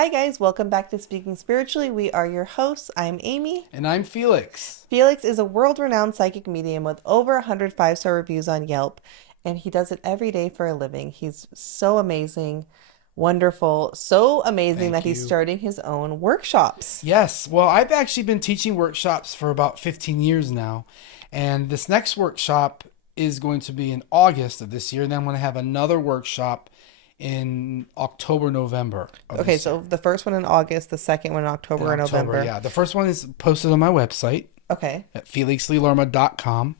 Hi guys, welcome back to Speaking Spiritually. We are your hosts. I'm Amy. And I'm Felix. Felix is a world-renowned psychic medium with over 100 5-star reviews on Yelp, and he does it every day for a living. He's so amazing, wonderful, so amazing Thank that he's you. starting his own workshops. Yes, well, I've actually been teaching workshops for about 15 years now. And this next workshop is going to be in August of this year. And then I'm going to have another workshop in October, November. Okay, so the first one in August, the second one in October or November. Yeah, the first one is posted on my website Okay. at felixleelerma.com.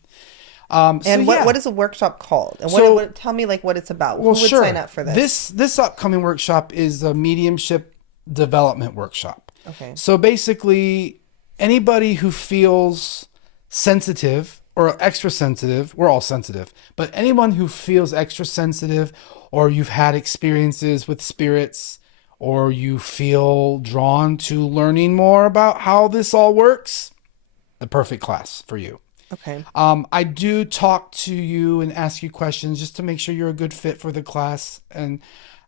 And what is a workshop called? And what tell me what it's about. Well, Who would sure. sign up for this? This upcoming workshop is a mediumship development workshop. Okay. So basically, anybody who feels sensitive or extra sensitive, we're all sensitive, but anyone who feels extra sensitive, or you've had experiences with spirits, or you feel drawn to learning more about how this all works, the perfect class for you. Okay. I do talk to you and ask you questions just to make sure you're a good fit for the class. And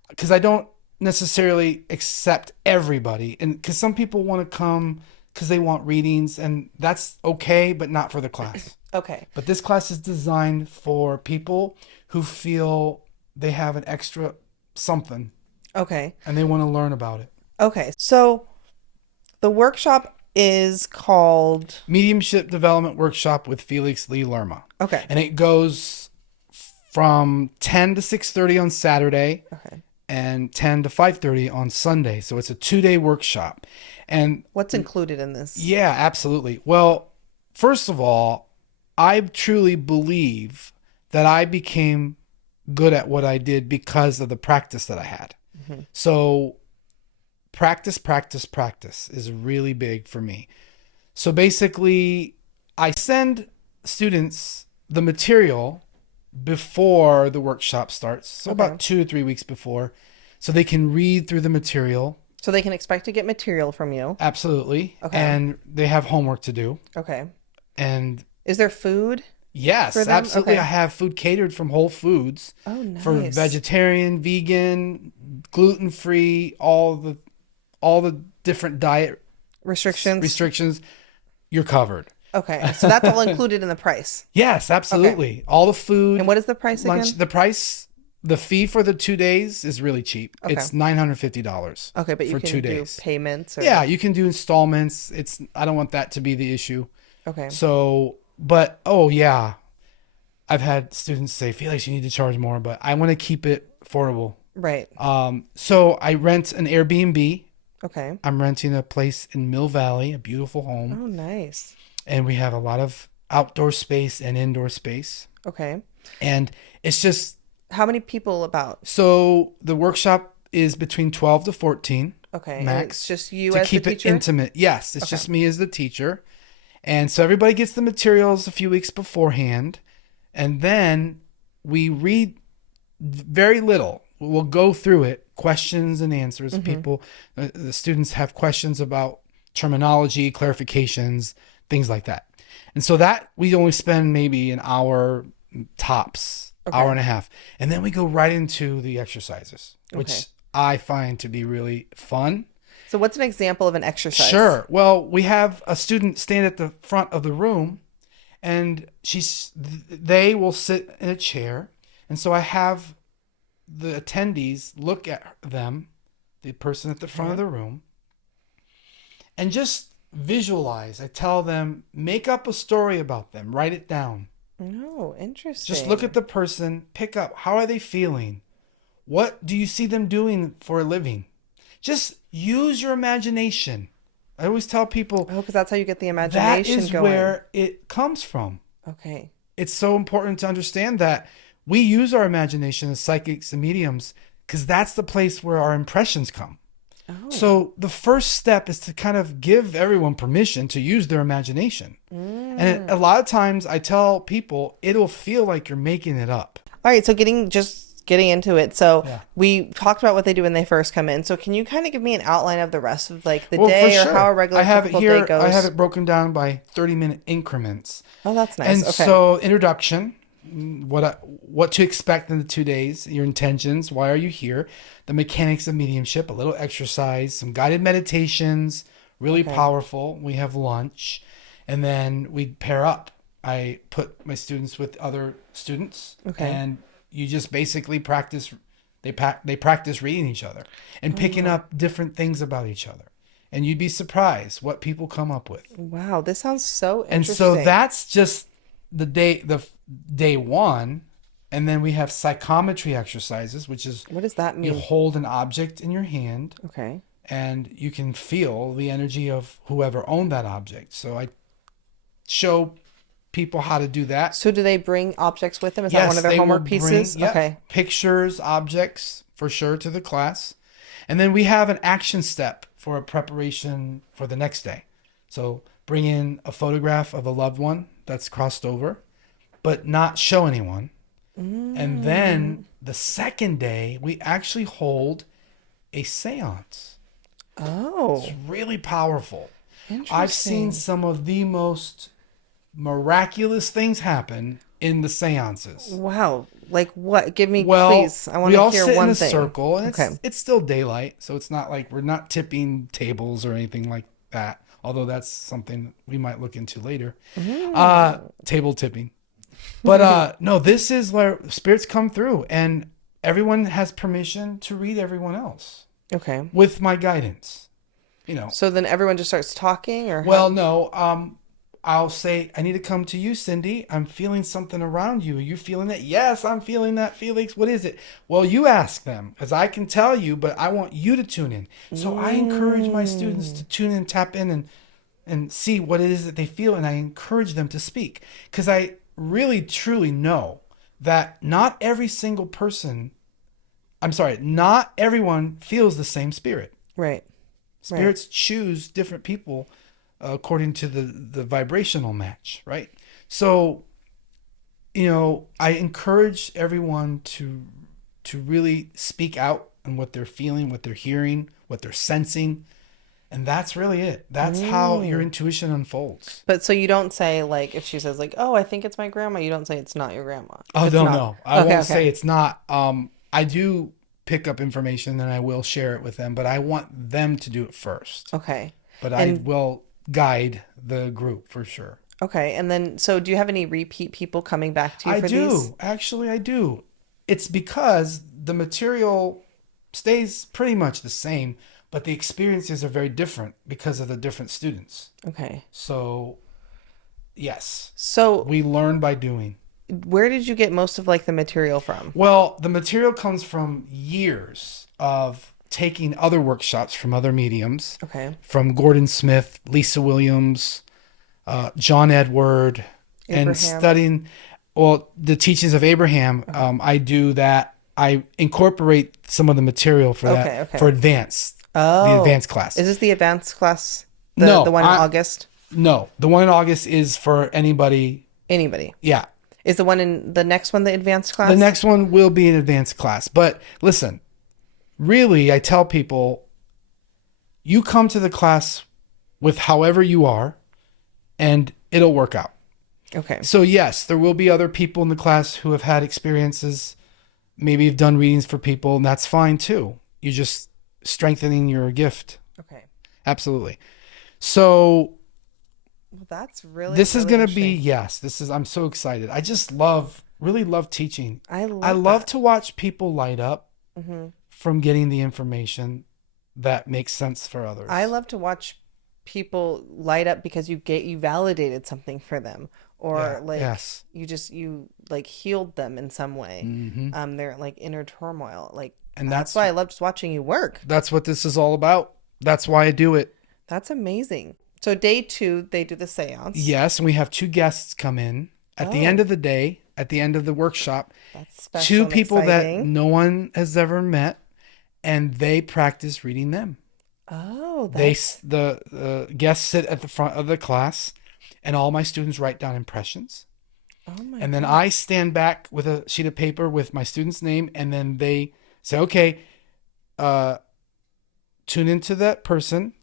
because I don't necessarily accept everybody, and because some people want to come because they want readings, and that's okay, but not for the class. Okay. But this class is designed for people who feel they have an extra something Okay. and they want to learn about it. Okay. So the workshop is called Mediumship Development Workshop with Felix Lee Lerma. Okay. And it goes from 10 to 6:30 on Saturday. Okay. And 10 to 5:30 on Sunday. So it's a 2-day workshop. And what's included in this? yeah, absolutely. Well, first of all, I truly believe that I became good at what I did because of the practice that I had. Mm-hmm. So practice is really big for me. So basically, I send students the material before the workshop starts. So about 2 to 3 weeks before, so they can read through the material. So they can expect to get material from you. Absolutely. Okay. And they have homework to do. Okay. And is there food? yes, for them? absolutely. Okay. I have food catered from Whole Foods. Oh, nice. For vegetarian, vegan, gluten-free, all the different diet restrictions, you're covered. Okay. So that's all included in the price. Yes, absolutely. Okay. All the food. And what is the price again? The fee for the 2 days is really cheap. Okay. It's $950. Okay, but you for can 2 do days. payments. Or... yeah, you can do installments. I don't want that to be the issue. Okay. So, but oh yeah, I've had students say, "Felix, you need to charge more," but I want to keep it affordable. Right. So I rent an Airbnb. Okay. I'm renting a place in Mill Valley, a beautiful home. Oh, nice. And we have a lot of outdoor space and indoor space. Okay. And it's just... how many people about? So the workshop is between 12 to 14. Okay. Max. And it's just you to as the teacher? keep it intimate. Yes, it's just me as the teacher. And so everybody gets the materials a few weeks beforehand. And then we read very little. We'll go through it, questions and answers. Mm-hmm. The students have questions about terminology, clarifications, things like that. And so that we only spend maybe an hour tops, hour and a half. And then we go right into the exercises, which I find to be really fun. So what's an example of an exercise? Sure. Well, we have a student stand at the front of the room, and they will sit in a chair. And so I have the attendees look at them, the person at the front of the room, and just visualize. I tell them, make up a story about them, write it down. Oh, interesting. Just look at the person, pick up, how are they feeling? What do you see them doing for a living? Just use your imagination. I always tell people, because that's how you get the imagination that is going. where it comes from. Okay. It's so important to understand that we use our imagination as psychics and mediums because that's the place where our impressions come. Oh. So the first step is to kind of give everyone permission to use their imagination. And a lot of times I tell people it'll feel like you're making it up. All right. So getting into it. So we talked about what they do when they first come in. So can you kind of give me an outline of the rest of the day or how a regular day goes? I have it broken down by 30-minute increments. Oh, that's nice. And so introduction, what to expect in the 2 days, your intentions, why are you here, the mechanics of mediumship, a little exercise, some guided meditations, really Okay. powerful. We have lunch, and then we pair up. I put my students with other students, Okay. and you just basically practice. They practice reading each other and Oh, picking wow. up different things about each other, and you'd be surprised what people come up with. Wow, this sounds so And so interesting. that's just the day one, and then we have psychometry exercises, which is What does that you mean? hold an object in your hand Okay. and you can feel the energy of whoever owned that object. So I show people how to do that. So do they bring objects with them? Is that one Yes, of their they will homework bring, pieces? yep, Okay. pictures, objects for sure to the class. And then we have an action step for a preparation for the next day. So bring in a photograph of a loved one that's crossed over, but not show anyone. And then Mm. the second day, we actually hold a seance. It's Oh, really powerful. I've seen interesting. some of the most miraculous things happen in the seances. Wow. Like what? Give me, Well, please. I want we to all hear sit in one a thing. circle, and Okay. it's still daylight, so it's not like we're not tipping tables or anything like that. Although that's something we might look into later. Mm. Table tipping. But no, this is where spirits come through, and everyone has permission to read everyone else Okay. with my guidance. You know, So then everyone just starts talking or how? well, no, I'll say, I need to come to you, Cindy. I'm feeling something around you. Are you feeling that? Yes, I'm feeling that, Felix. What is it? Well, you ask them because I can tell you, but I want you to tune in. So I encourage my students Mm. to tune in, tap in, and see what it is that they feel, and I encourage them to speak because I really truly know that not every single person, I'm sorry, not everyone feels the same spirit. Right. Right. Spirits choose different people according to the vibrational match, right? So, I encourage everyone to really speak out on what they're feeling, what they're hearing, what they're sensing, and that's really it. That's how your Mm. intuition unfolds. But so you don't say like if she says like, "Oh, I think it's my grandma," you don't say it's not your grandma. If Oh, it's no, not. no. I Okay, won't say okay. it's not. I do pick up information and I will share it with them, but I want them to do it first. Okay. But I And will guide the group for sure. okay, and then so do you have any repeat people coming back to you I for these? do. Actually, I do. It's because the material stays pretty much the same, but the experiences are very different because of the different students. Okay. So, yes, So we learn by doing. where did you get most of like the material from? Well, the material comes from years of taking other workshops from other mediums, Okay. from Gordon Smith, Lisa Williams, John Edward, and Abraham. studying, well, the teachings of Abraham. Okay. I do that. I incorporate some of the material for Okay, that okay. for the Oh. advanced class. Is this the advanced class? The No, one in August? no, the one in August is for anybody. Anybody. Yeah, Is the one in the next one the advanced the class? next one will be an advanced class. But listen, really, I tell people, you come to the class with however you are, and it'll work out. Okay. So yes, there will be other people in the class who have had experiences. Maybe you've done readings for people, and that's fine too. You're just strengthening your gift. Okay. Absolutely. So Well, that's really, this is really going to be, interesting. yes, I'm so excited. I just really love teaching. I I love love that. to watch people light up Hmm. from getting the information that makes sense for I others. love to watch people light up because you validated something for them Yeah. or like Yes. you like healed them in some way. Hmm. Their like inner turmoil. Like And that's why I love just watching you work. that's what this is all about. That's why I do it. That's amazing. So day 2, they do the seance. Yes, and we have two guests come in at the end Oh, of the day, at the end of the workshop. that's special Two and people that exciting. no one has ever met, and they practice reading them. Oh, They that's the guests sit at the front of the class, and all my students write down impressions, oh my and then God. I stand back with a sheet of paper with my student's name, and then they say, "Okay, uh, tune into that person."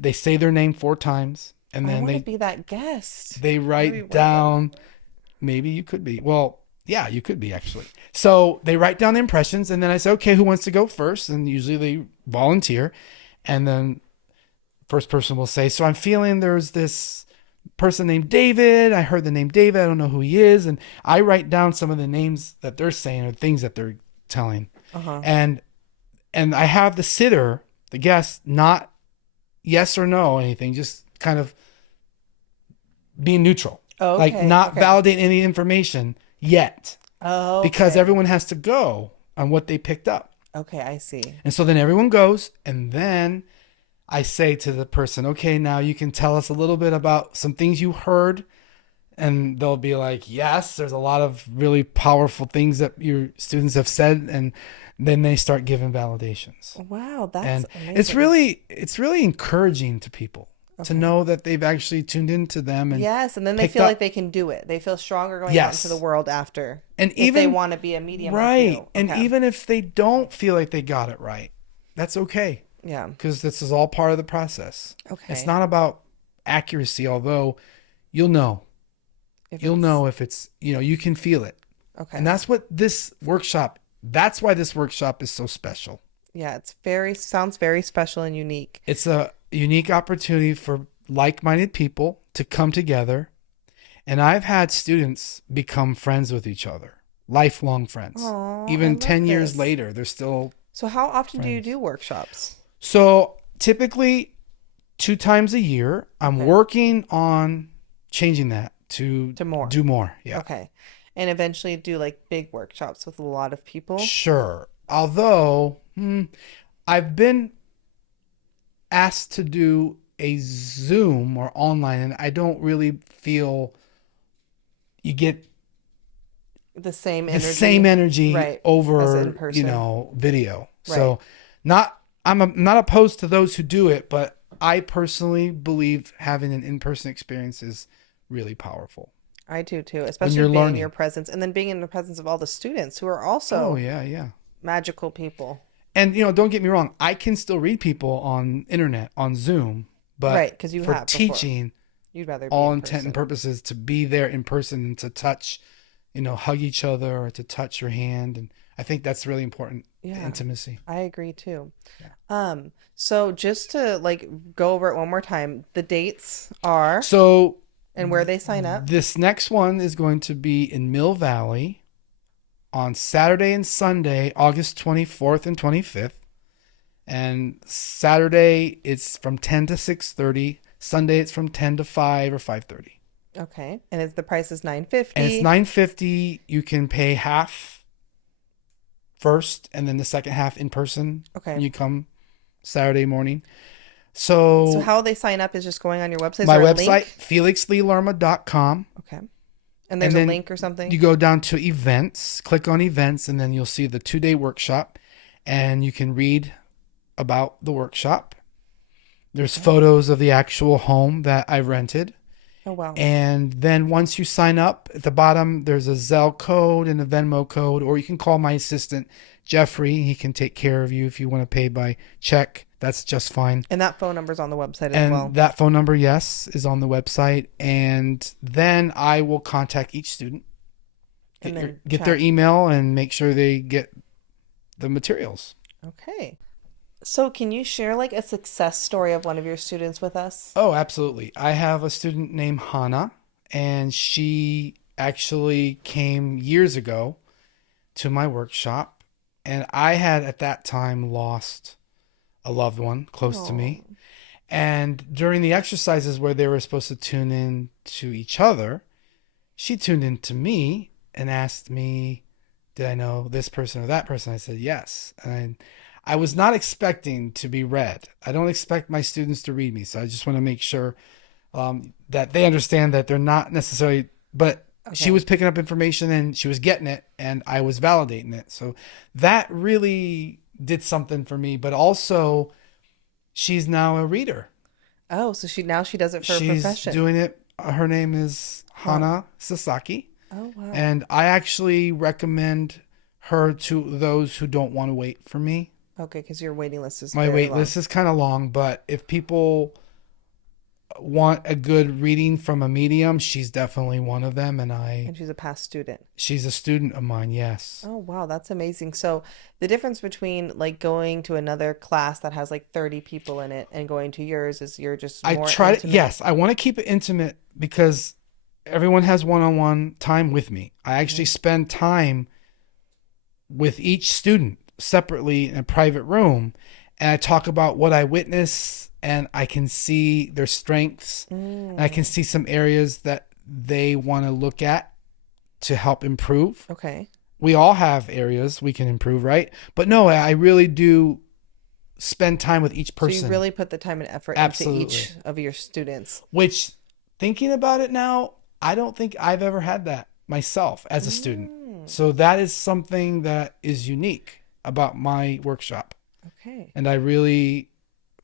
They say their name 4 times, and I then want to they be that guest. they How do we write work on? down maybe you could be. Well, yeah, you could be actually. So they write down the impressions, and then I say, okay, who wants to go first? And usually they volunteer, and then first person will say, so I'm feeling there's this person named David. I heard the name David. I don't know who he is, and I write down some of the names that they're saying or things that they're telling, Uh-huh. and I have the sitter, the guest, not yes or no anything, just kind of being neutral, Oh, like okay. not Okay. validating any information yet, Oh, because okay. everyone has to go on what they picked up. Okay, I see. And so then everyone goes, and then I say to the person, okay, now you can tell us a little bit about some things you heard. And they'll be like, yes, there's a lot of really powerful things that your students have said. And then they start giving validations. Wow, that's And amazing. it's really encouraging to people to Okay. know that they've actually tuned into them and Yes, and then they picked feel like up. they can do it. They feel stronger going out into the Yes. world after And if they even, want to be a medium like right. you. And Okay. even if they don't feel like they got it right, that's okay. Yeah. Because this is all part of the process. It's Okay. not about accuracy, although you'll know. If You'll it's know if it's, you can feel it. okay. And that's why this workshop is so special. Yeah, it's very sounds very special and unique. It's a unique opportunity for like-minded people to come together. And I've had students become friends with each other, lifelong friends. Oh, I Even love 10 years this. later, they're still So how often do you friends. do workshops? So typically 2 times a year. I'm Okay. working on changing that to To more. do more. Yeah. Okay. And eventually do like big workshops with a lot of people. Sure. Although I've been asked to do a Zoom or online, and I don't really feel you get The same the same energy. energy Right. As in over, person. video. Right. So I'm not opposed to those who do it, but I personally believe having an in-person experience is really powerful I do too, when especially you're being in your learning. presence and then being in the presence of all the students who are Oh also yeah, yeah. magical people. And don't get me wrong, I can still read people on internet, on Zoom, Right, but because you for have before. teaching, You'd rather be all in intent and person. purposes, to be there in person and to touch, hug each other or to touch your hand. And I think that's really important, the Yeah, intimacy. I agree too. So just to like go over it one more time, the dates are So and where they sign up. this next one is going to be in Mill Valley on Saturday and Sunday, August 24th and 25th. And Saturday it's from 10 to 6:30. Sunday it's from 10 to 5 or 5:30. Okay. And it's the price is And it's 950. $9.50. You can pay half first and then the second half in person when Okay. you come Saturday morning. So So how they sign up is just going on your website. Is my there a website, link? felixleelarma.com. Okay. And And there's a then link or something? you go down to events, click on events, and then you'll see the 2-day workshop. And you can read about the workshop. There's Okay. photos of the actual home that I rented. Oh wow. And then once you sign up, at the bottom, there's a Zelle code and a Venmo code, or you can call my assistant, Jeffrey. He can take care of you if you want to pay by check. That's just fine. And that phone number's on the website as And well. that phone number, yes, is on the website. And then I will contact each student, And then get their chat. email, and make sure they get the materials. Okay. So can you share like a success story of one of your students with us? Oh, absolutely. I have a student named Hannah, and she actually came years ago to my workshop. And I had at that time lost a loved one close to Oh, me. And during the exercises where they were supposed to tune in to each other, she tuned in to me and asked me, did I know this person or that person? I said, yes. And I was not expecting to be read. I don't expect my students to read me. So I just want to make sure that they understand that they're not necessarily, but she okay. was picking up information and she was getting it and I was validating it. So that really did something for me. But also, she's now a reader. Oh, so she does it for a She's profession. doing it. Her name is Wow. Hana Sasaki. Oh, wow. And I actually recommend her to those who don't want to wait for me. Okay, because your waiting list is My very wait long. list is kind of long, but if people want a good reading from a medium, she's definitely one of them. And she's a past student. She's a student of mine. Yes. Oh, wow, that's amazing. So the difference between like going to another class that has like 30 people in it and going to yours is you're just I more try to, intimate. yes, I want to keep it intimate because everyone has one-on-one time with me. I actually Hmm. spend time with each student separately in a private room, and I talk about what I witness, and I can see their strengths, and I can Mm, see some areas that they want to look at to help improve. okay. We all have areas we can improve, right? But no, I really do spend time with each So you person. really put the time and effort into Absolutely. each of your students. Which, thinking about it now, I don't think I've ever had that myself as a student. Mm, So that is something that is unique about my workshop. okay. And I really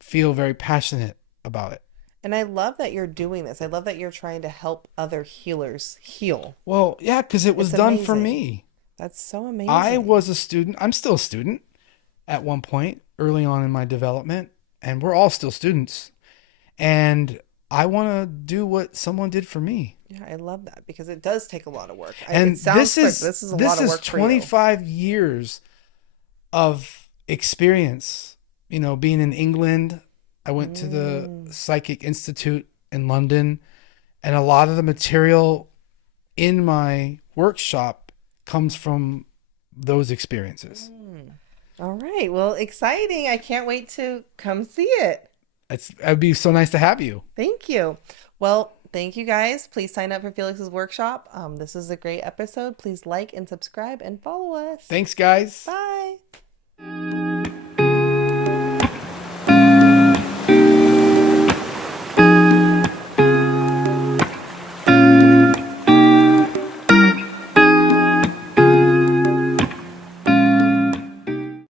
feel very passionate about it. And I love that you're doing this. I love that you're trying to help other healers heal. Well, yeah, because it was It's done for amazing. me. That's so I amazing. was a student. I'm still a student at one point early on in my development, and we're all still students. And I want to do what someone did for me. Yeah, I love that because it does take a lot of work. It And sounds quick, but this is a lot this of is work for you. 25 years of experience. You know, being in England, I went to the Mm, Psychic Institute in London, and a lot of the material in my workshop comes from those experiences. mm. All right. Well, exciting. I can't wait to come see it. It'd be so nice to have you. Thank you. Well, thank you guys. Please sign up for Felix's workshop. This is a great episode. Please like and subscribe and follow us. Thanks, guys. Bye.